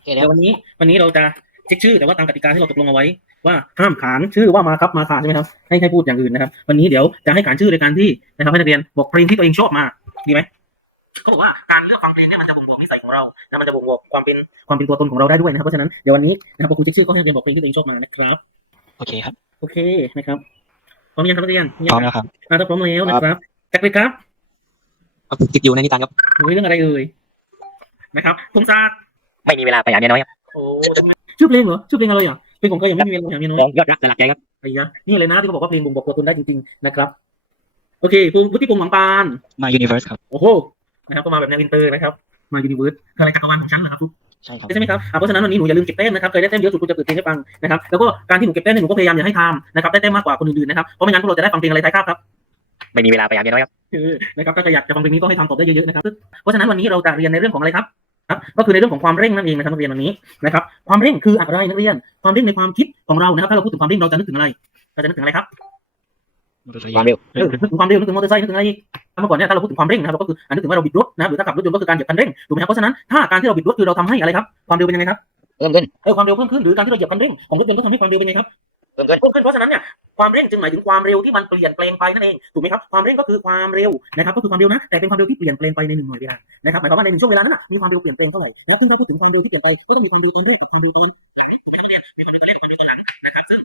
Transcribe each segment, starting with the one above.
โอเคแล้เดี๋วยววันนี้วันนี้เราจะเช็คชื่อแต่ว่าตามกติกาที่เราตกลงเอาไว้ ว่าห้ามขานชื่อว่ามาครับมาค่ะใช่ไหมครับให้ให้พูดอย่างอื่นนะครับ วันนี้เดี๋ยวจะให้ขานชื่อในการที่นะครับให้นักเรียนบอกเพลงที่ตัวเองชอบมาดีไหมเขาบอกว่าการเลือกฟังเพลงเนี่ยมันจะบ่งบอกนิสัยของเรานะมันจะบ่งบอกความเป็นความเป็นตัวตนของเราได้ด้วยนะครับเพราะฉะนั้นเดี๋ยววันนี้นะครับพอครูเช็คชื่อก็ให้นักเรียนบอกเพลงที่ตัวเองชอบมานะครับ โอเคครับ โอเคนะครับพร้อมยังครับนักเรียนพร้อมแล้วครับอ่าถ้าพร้อมแล้วนะครับแจ็คเลยครับติดอยู่ในนิทานครับเฮ้ยเรื่องอะไรเอ่ยนะครับพงศา ไม่มีเวลาไปหาเมียน้อยครับโอ้ชื่อเพลงเหรอชื่อเพลงอะไรอะเพลงของใครยังไม่มีเวลาหาเมียน้อยน้องยอดรักสลักใจครับไอ้ยะนี่เลยนะที่เขาบอกว่าเพลงบ่งบอกตัวตนได้จริงๆนะครับ โอเคภูมิวุฒิพงษ์หวังปานมา Universe ครับโอ้โหนะครับก็มาแบบแนวอินเตอร์นะครับมายูนิเวิร์สคืออะไรจักรวาลของฉันเหรอครับใช่ครับใช่ไหมครับอะเพราะฉะนั้นวันนี้หนูอย่าลืมเก็บแต้มนะครับเคยได้แต้มเยอะสุดคุณจะเปิดเพลงให้ฟังนะครับแล้วก็การที่หนูเก็บแต้มเนี่ยหนูก็พยายามอย่าให้ทำนะครับได้แต้มมากกว่าคนอื่นๆนะครับเพราะไม่งั้นพวกเราจะได้ฟังเพลงอะไรท้ายคาบครับไม่มีเวลาไปหาเมียน้อยครับเออนะครับถ้าใครอยากจะฟังเพลงนี้ก็ให้ทำตอบได้เยอะๆนะครับเพราะฉะนั้นวันนี้เราจะเรียนในเรื่องของอะไรครับ ครับก็คือในเรื่องของความเร่งนั่นเองนะครับนักเรียนวันนี้นะครับความเร่งคืออะไรนักเรียน ความเร่งในความคิดของเรานะครับถ้าเราพูดถึงความเร่งเราจะนึกถึงอะไรเราจะนึกถึงอะไรครับความเร็วเออนึกถึงความเร็วนึกถึงมอเตอร์ไซค์นึกถึงอะไรอีกเมื่อก่อนเนี่ยถ้าเราพูดถึงความเร่งนะครับก็คืออันนึกถึงว่าเราบิดรถนะครับหรือถ้าขับรถยนต์ก็คือการเหยียบคันเร่งถูกไหมครับเพราะฉะนั้นถ้าการที่เราบิดรถคือเราทำให้อะไรครับความเร็วเป็นยังไงครับเพิ่มขึ้นเออความเร็วเพิ่มขึ้นหรือการที่เราเหยียบคันเร่งของรถยนต์ก็ทำให้ความเร็วเป็นยังไงครับ เพิ่มขึ้นเพิ่มขึ้นเพราะฉะนั้นเนี่ยความเร่งจึงหมายถึงความเร็วที่มันเปลี่ยนแปลงไปนั่นเองถูกไหมครับความเร่งก็คือความเร็วนะครับก็คือความเร็วนะแต่เป็นความเร็วที่เปลี่ยนแปลงไปในหนึ่งหน่วยเวลานะครับหมายความว่าในหนึ่งช่วงเวลานั้นน่ะมีความเร็วเปลี่ยนแปลงเท่าไหร่นะครับซึ่งถ้าพูดถึงความเร็วที่เปลี่ยนไปก็ต้องมีความเร็วตอนแรกกับความเร็วตอนหลังถูกไหมครับนักเรียนมีความเร็วตอนแรกกับความเร็วตอนหลังนะครับซึ่ง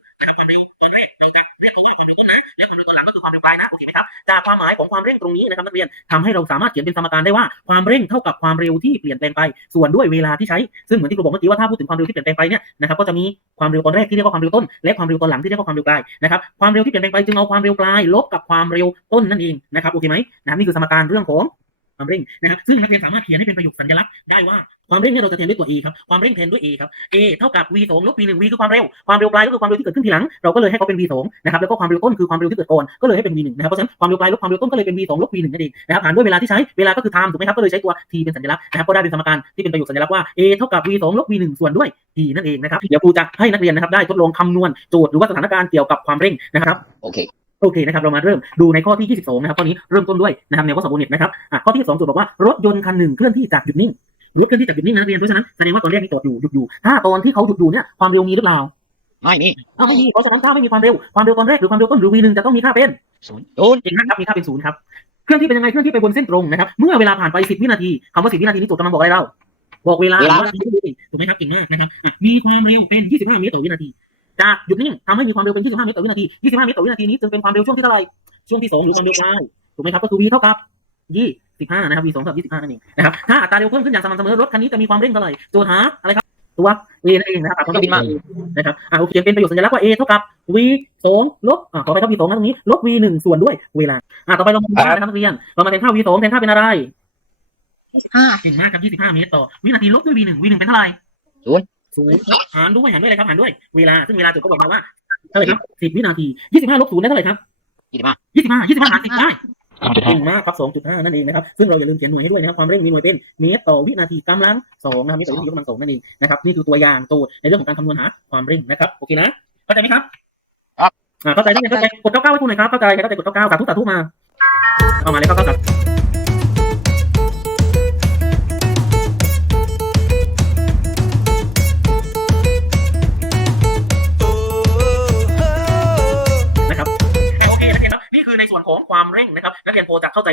จากความหมายของความเร่งตรงนี้นะครับนักเรียนทำให้เราสามารถเขียนเป็นสมการได้ว่า ความเร่งเท่ากับความเร็วที่เปลี่ยนแปลงไป ส่วนด้วยเวลาที่ใช้ ซึ่งเหมือนที่ครูบอกเมื่อกี้ว่าถ้าพูดถึงความเร็วที่เปลี่ยนแปลงไปเนี่ยนะครับก็จะมีความเร็วตอนแรกที่เรียกว่าความเร็วต้น และความเร็วตอนหลังที่เรียกว่าความเร็วปลายนะครับความเร็วที่เปลี่ยนแปลงไปจึงเอาความเร็วปลายลบกับความเร็วต้นนั่นเองนะครับโอเคไหมนะครับนี่คือสมการเรื่องของความเร่งนะครับซึ่งนักเรียนสามารถเขียนให้เป็นประโยคสัญลักษณ์ได้ว่า ความเร่งเนี่ยเราจะแทนด้วยตัว a ครับ ความเร่งแทนด้วย a ครับ a เท่ากับ v สองลบ v หนึ่ง v คือความเร็ว ความเร็วปลายก็คือความเร็วที่เกิดขึ้นทีหลัง เราก็เลยให้เขาเป็น v สองนะครับ แล้วก็ความเร็วต้นคือความเร็วที่เกิดก่อน ก็เลยให้เป็น v หนึ่งนะครับ เพราะฉะนั้นความเร็วปลายลบความเร็วต้นก็เลยเป็น v สองลบ v หนึ่งนั่นเองนะครับหารด้วยเวลาที่ใช้ เวลาก็คือ time ถูกไหมครับ ก็เลยใช้ตัว t เป็นสัญลักษณ์นะครับ ก็ได้เป็นสมการที่เป็นประโยคสัญลักษณ์ว่า a เท่ากับ v สองลบ v หนึ่งส่วนด้วย t นั่นเองนะครับ เดี๋ยวครูจะให้นักเรียนนะครับได้ทดลองคำนวณโจทย์หรือว่าสถานการณ์เกี่ยวกับความเร่งนะครับโอเคโอเคนะครับเรามาเริ่มดูในข้อที่ 22 นะครับข้อนี้เริ่มต้นด้วยนะครับแนวข้อสอบบูเน็ตนะครับอะข้อที่22โจทย์บอกว่ารถยนต์คันหนึ่งเคลื่อนที่จากหยุดนิ่ง รถเคลื่อนที่จากหยุดนิ่งนะนักเรียนเพราะฉะนั้นแสดงว่าตอนแรกนี่จอดอยู่หยุดอยู่ถ้าตอนที่เขาหยุดอยู่เนี่ยความเร็วมีหรือเปล่าไม่มีอ้าวไม่มีเพราะฉะนั้นถ้าไม่มีความเร็วความเร็วตอนแรกหรือความเร็วต้นหรือ v หนึ่งจะต้องมีค่าเป็นศูนย์ศูนย์เก่งมากครับมีค่าเป็นศูนย์ครับเคลื่อนที่เป็นยังไงเคลื่อนที่ไปบนเส้นตรงนะครับเมื่อเวลาผ่านไป10วินาทีคำว่า10วินาทีนี้โจทย์กำลังบอกอะไรเราบอกเวลาถูกไหมครับเก่งมากนะครับอะมีความเร็วเป็น 25 เมตรต่อวินาทีจากหยุดนิ่งทำให้มีความเร็วเป็น 25 เมตรต่อวินาที 25 เมตรต่อวินาทีนี้จึงเป็นความเร็วช่วงที่เท่าไหร่ช่วงที่สองหรือความเร็วปลายถูกไหมครับก็คือ v เท่ากับยี่ สิบห้านะครับ v สองเท่ากับยี่สิบห้านั่นเองนะครับ ถ้าอัตราเร็วเพิ่มขึ้นอย่างสม่ำเสมอรถคันนี้จะมีความเร่งเท่าไหร่โจทย์หาอะไรครับ ตัว a นั่นเองนะครับอะต้องบินมานะครับอะโอเคเป็นประโยคสัญลักษณ์ว่า a เท่ากับ v สองลบอะต่อไปครับ v สองนะตรงนี้ลบ v หนึ่งส่วนด้วยเวลาอะต่อไปเรามาดูนะครับนักเรียนเรามาแทนค่า v สองแทนค่าเป็นอะไรห้าเก่งมากครับยี่สิบห้าเมตรต่อวินาทีลบด้วย v หนึ่ง v หนึ่งเป็นเท่าไหร่ศูนย์ศูนย์หารด้วยหารด้วยอะไรครับหารด้วยเวลาซึ่งเวลาโจทย์ก็บอกมาว่าเท่าไหร่ครับสิบวินาทียี่สิบห้าลบศูนย์ได้เท่าไหร่ครับยี่สิบห้ายี่สิบห้ายี่สิบห้าหารสิบได้สองจุดห้าเก่งมากครับ2.5นั่นเองนะครับ ซึ่งเราอย่าลืมเขียนหน่วยให้ด้วยนะครับ ความเร่งมีหน่วยเป็นเมตรต่อวินาทีกำลังสองนะครับเมตรต่อวินาทีกำลังสองนั่นเองนะครับ นี่คือตัวอย่างโจทย์ในเรื่องของการคำนวณหาความเร่งนะครับ โอเคนะ เข้าใจไหมครับ ครับอ่าเข้าใจได้ไหมเข้าใจ กด99ให้คุณหน่อยครับ เข้าใจ เข้าใจ กด99สาธุสาธุมาเอามาเลยครับครับนะครับ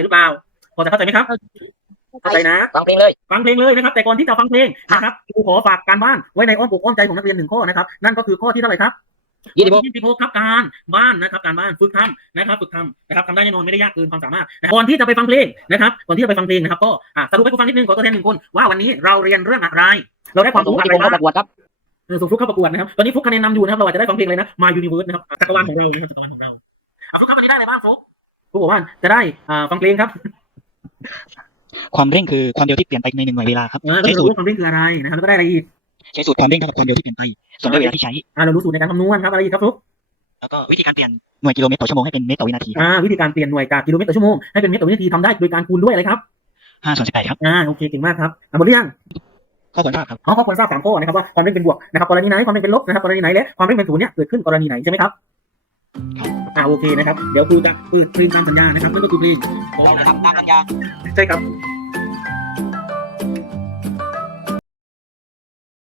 หรือเปล่าพอจะเข้าใจไหมครับเข้าใจนะฟังเพลงเลยฟังเพลงเลยนะครับ แต่ก่อนที่จะฟังเพลงนะครับครูขอฝากการบ้านไว้ในอ้อมอกอ้อมใจของนักเรียนหนึ่งข้อนะครับ นั่นก็คือข้อที่เท่าไหร่ครับยี่สิบหกยี่สิบหกครับการบ้านนะครับ การบ้านฝึกทำนะครับฝึกทำนะครับทำได้แน่นอนไม่ได้ยากเกินความสามารถนะครับก่อนที่จะไปฟังเพลงนะครับก่อนที่จะไปฟังเพลงนะครับก็อะสรุปให้ผู้ฟังนิดนึงขอตัวแทนหนึ่งคนว่าวันนี้เราเรียนเรื่องอะไร เราได้ความส่งรู้การอะไรไปบ้างประกวดครับเออส่งฟลุกเข้าประกวดนะครับตอนนี้ฟลุกคะแนนนำอยู่นะครับเราอาจจะได้ฟังเพลงเลยนะ My Universe นะครับจักรวาลของเรานะครับจักรวาลของเราอะฟลุกครับวันนี้ได้อะไรบ้างฟลุก ฟลุกบอกว่าจะได้อ่าฟังเพลงครับ ความเร่งคือความเร็วที่เปลี่ยนไปในหนึ่งหน่วยเวลาครับเออแล้วใช้เราสูรู้ตรว่าความเร่งคืออะไรนะครับแล้วก็ได้อะไรอีกใช้สูตรความเร่งเท่ากับความเร็วที่เปลี่ยนไปส่วนด้วยเวลาที่ใช้อ่าเรารู้สูตรในการคำนวณครับอะไรอีกครับฟลุกแล้วก็วิธีการเปลี่ยนหน่วยกิโลเมตรต่อชั่วโมงให้เป็นเมตรต่อวินาทีอ่าวิธีการเปลี่ยนหน่วยจากกิโลเมตรต่อชั่วโมงให้เป็นเมตรต่อวินาทีทำได้โดยการคูณด้วยอะไรครับห้าส่วนสิบแปดครับอ่าโอเคเก่งมากครับอะหมดหรือยังข้อควรทราบครับอ๋อข้อควรทราบสามข้อนะครับว่าความเร่งเป็นบวกนะครับกรณีไหนความเร่งเป็นลบนะครับกรณีไหนและความเร่งเป็นศูนย์เนี่ยเกิดขึ้นกรณีไหนใช่ไหมครับอ่า โอเคนะครับ เดี๋ยวครูจะเปิดเพลงตามสัญญานะครับนั่นก็คือเพลงเราจะทำตามสัญญา ใช่ครับ